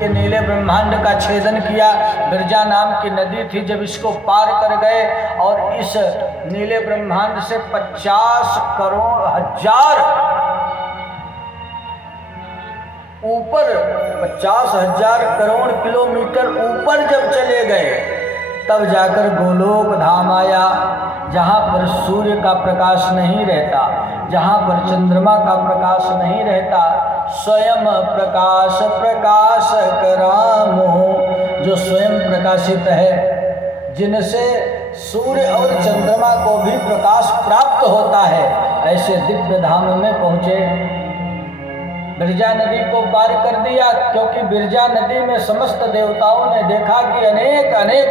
के नीले ब्रह्मांड का छेदन किया। बिरजा नाम की नदी थी, जब इसको पार कर गए और इस नीले ब्रह्मांड से 50 करोड़ हजार ऊपर 50,000 करोड़ किलोमीटर ऊपर जब चले गए, तब जाकर गोलोक धाम आया, जहाँ पर सूर्य का प्रकाश नहीं रहता, जहाँ पर चंद्रमा का प्रकाश नहीं रहता। स्वयं प्रकाश प्रकाशक राम हो, जो स्वयं प्रकाशित है, जिनसे सूर्य और चंद्रमा को भी प्रकाश प्राप्त होता है, ऐसे दिव्य धाम में पहुँचे। बिरजा नदी को पार कर दिया, क्योंकि बिरजा नदी में समस्त देवताओं ने देखा कि अनेक अनेक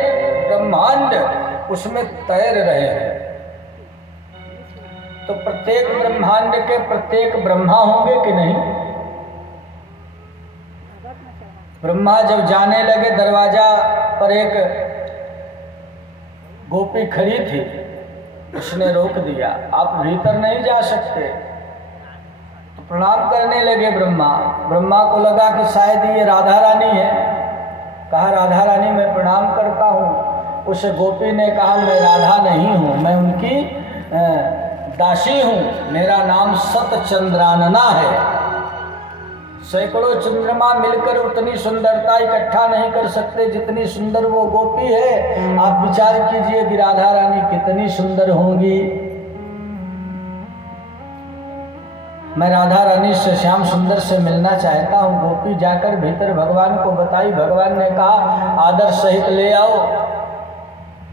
ब्रह्मांड उसमें तैर रहे हैं। तो प्रत्येक ब्रह्मांड के प्रत्येक ब्रह्मा होंगे कि नहीं? ब्रह्मा जब जाने लगे, दरवाजा पर एक गोपी खड़ी थी, उसने रोक दिया, आप भीतर नहीं जा सकते। तो प्रणाम करने लगे ब्रह्मा। ब्रह्मा को लगा कि शायद ये राधा रानी है। कहा, राधा रानी मैं प्रणाम करता हूँ। उस गोपी ने कहा, मैं राधा नहीं हूँ, मैं उनकी दासी हूँ, मेरा नाम सतचंद्रानना है। सैकड़ों चंद्रमा मिलकर उतनी सुंदरता इकट्ठा नहीं कर सकते जितनी सुंदर वो गोपी है। आप विचार कीजिए कि राधा रानी कितनी सुंदर होंगी। मैं राधा रानी से, श्याम सुंदर से मिलना चाहता हूँ। गोपी जाकर भीतर भगवान को बताई। भगवान ने कहा, आदर सहित ले आओ।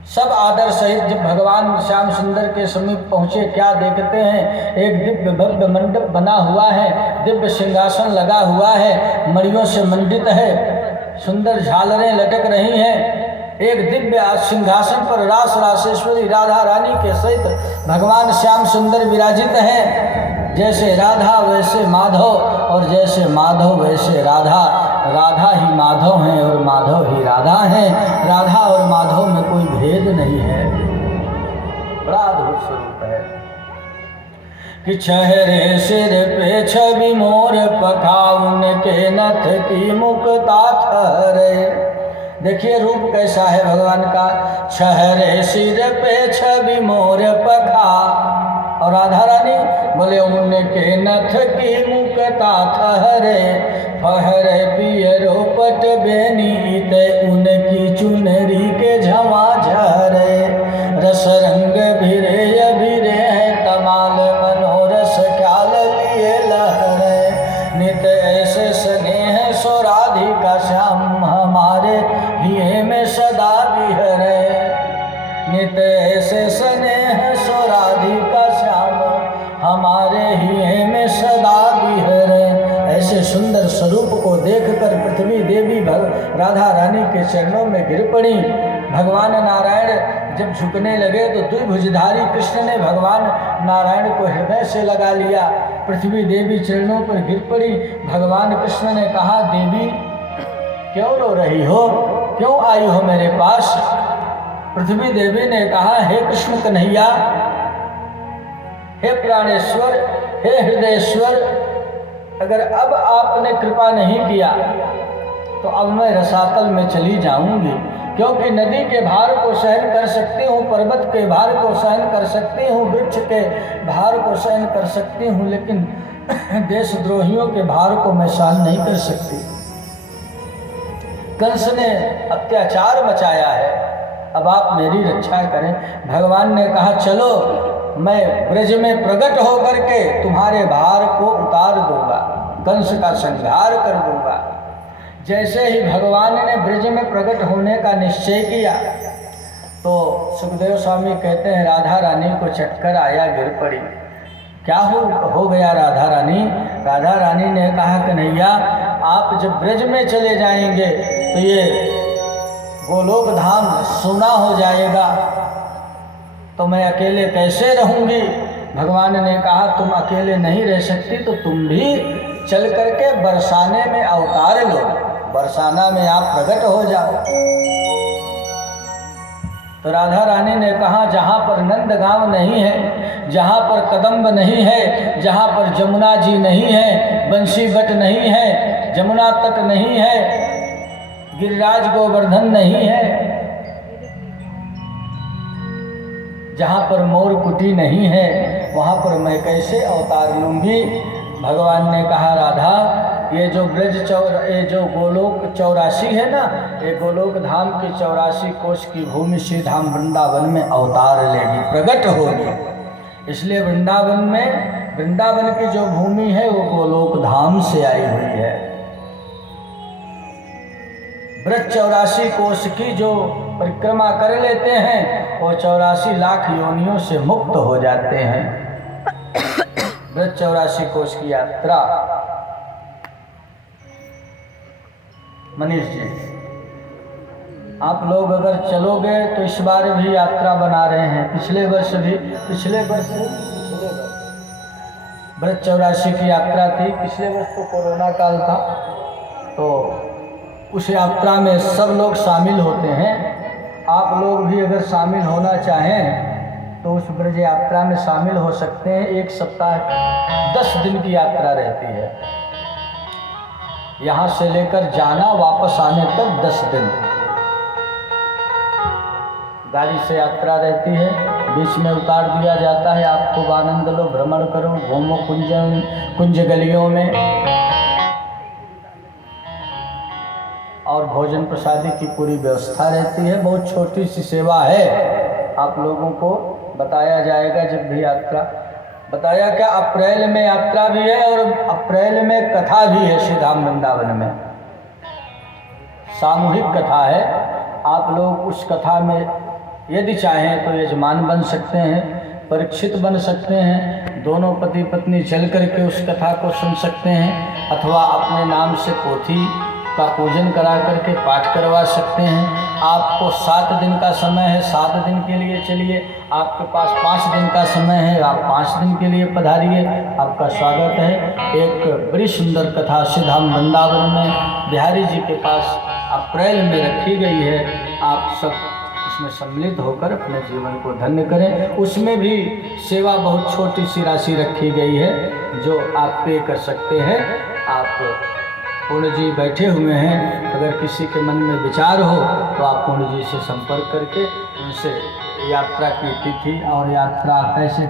सब आदर सहित जब भगवान श्याम सुंदर के समीप पहुँचे, क्या देखते हैं, एक दिव्य भव्य मंडप बना हुआ है, दिव्य सिंहासन लगा हुआ है, मणियों से मंडित है, सुंदर झालरें लटक रही हैं। एक दिव्य सिंहासन पर रास रासेश्वरी राधा रानी के सहित भगवान श्याम सुंदर विराजित हैं। जैसे राधा वैसे माधव, और जैसे माधव वैसे राधा। राधा ही माधव हैं और माधव ही राधा हैं। राधा और माधव में कोई भेद नहीं है। बड़ा अद्भुत स्वरूप है कि चेहरे सिर पे छवि मोर पखाउन के नथ की मुक्ता थरे। देखिए रूप कैसा है भगवान का। चेहरे सिर पे छवि मोर पखा, और राधा रानी बोले उनके नथ की मुक्ता थरे। फहरे पियरो पट बेनीत उनकी चुनरी के झमाझरे। रस रंग भिरे अभिरे हैं तमाल मनोरस ख्याल लिए लहरे। नित ऐसे स्नेह सो राधिका श्याम हमारे हिये में सदा बिहरे। नित ऐसे स्नेह सो राधिका श्याम हमारे हिये में सदा बिहरे। ऐसे सुंदर स्वरूप को देखकर पृथ्वी देवी राधा रानी के चरणों में गिर पड़ी। भगवान नारायण जब झुकने लगे तो द्विभुजधारी कृष्ण ने भगवान नारायण को हृदय से लगा लिया। पृथ्वी देवी चरणों पर गिर पड़ी। भगवान कृष्ण ने कहा, देवी क्यों रो रही हो, क्यों आई हो मेरे पास? पृथ्वी देवी ने कहा, हे कृष्ण कन्हैया, हे प्राणेश्वर, हे हृदयेश्वर, अगर अब आपने कृपा नहीं किया तो अब मैं रसातल में चली जाऊंगी। क्योंकि नदी के भार को सहन कर सकती हूँ, पर्वत के भार को सहन कर सकती हूँ, वृक्ष के भार को सहन कर सकती हूँ, लेकिन देशद्रोहियों के भार को मैं सहन नहीं कर सकती। कंस ने अत्याचार मचाया है, अब आप मेरी रक्षा करें। भगवान ने कहा, चलो मैं ब्रज में प्रकट होकर के तुम्हारे भार को उतार दूंगा, कंस का संहार कर दूंगा। जैसे ही भगवान ने ब्रज में प्रकट होने का निश्चय किया तो सुखदेव स्वामी कहते हैं, राधा रानी को चक्कर आया, गिर पड़ी। क्या हो गया राधा रानी? राधा रानी ने कहा, कन्हैया आप जब ब्रज में चले जाएंगे तो ये गोलोक धाम सूना हो जाएगा, तो मैं अकेले कैसे रहूंगी? भगवान ने कहा, तुम अकेले नहीं रह सकती तो तुम भी चल करके बरसाने में अवतार लो, बरसाना में आप प्रकट हो जाओ। तो राधा रानी ने कहा, जहाँ पर नंदगांव नहीं है, जहाँ पर कदम्ब नहीं है, जहाँ पर जमुना जी नहीं है, बंसी बट नहीं है, जमुना तट नहीं है, गिरिराज गोवर्धन नहीं है, जहाँ पर मोर कुटी नहीं है वहाँ पर मैं कैसे अवतार लूँगी। भगवान ने कहा राधा ये जो ये जो गोलोक 84 है ना, ये गोलोक धाम की 84 कोष की भूमि श्री धाम वृंदावन में अवतार लेगी, प्रकट होगी। इसलिए वृंदावन की जो भूमि है वो गोलोक धाम से आई हुई है। व्रत 84 कोष की जो परिक्रमा कर लेते हैं वो 84 लाख योनियों से मुक्त हो जाते हैं। व्रत 84 कोष की यात्रा। मनीष जी, आप लोग अगर चलोगे तो इस बार भी यात्रा बना रहे हैं, पिछले वर्ष व्रत 84 की यात्रा थी। पिछले वर्ष तो कोरोना काल था, तो उस यात्रा में सब लोग शामिल होते हैं। आप लोग भी अगर शामिल होना चाहें तो उस ब्रज यात्रा में शामिल हो सकते हैं। एक सप्ताह 10 दिन की यात्रा रहती है, यहाँ से लेकर जाना वापस आने तक 10 दिन गाड़ी से यात्रा रहती है। बीच में उतार दिया जाता है, आप खूब आनंद लो, भ्रमण करो, घूमो कुंज गलियों में, और भोजन प्रसादी की पूरी व्यवस्था रहती है। बहुत छोटी सी सेवा है, आप लोगों को बताया जाएगा जब भी यात्रा। बताया क्या, अप्रैल में यात्रा भी है और अप्रैल में कथा भी है। श्री धाम वृंदावन में सामूहिक कथा है। आप लोग उस कथा में यदि चाहें तो यजमान बन सकते हैं, परीक्षित बन सकते हैं, दोनों पति पत्नी चल करके उस कथा को सुन सकते हैं, अथवा अपने नाम से पोथी का पूजन करा करके पाठ करवा सकते हैं। आपको 7 दिन का समय है, 7 दिन के लिए चलिए। आपके पास 5 दिन का समय है, आप 5 दिन के लिए पधारिए, आपका स्वागत है। एक बड़ी सुंदर कथा श्री धाम वृंदावन में बिहारी जी के पास अप्रैल में रखी गई है। आप सब उसमें सम्मिलित होकर अपने जीवन को धन्य करें। उसमें भी सेवा बहुत छोटी सी राशि रखी गई है जो आप पे कर सकते हैं। आप पूर्ण जी बैठे हुए हैं, अगर किसी के मन में विचार हो तो आप पूर्ण जी से संपर्क करके उनसे यात्रा की तिथि और यात्रा कैसे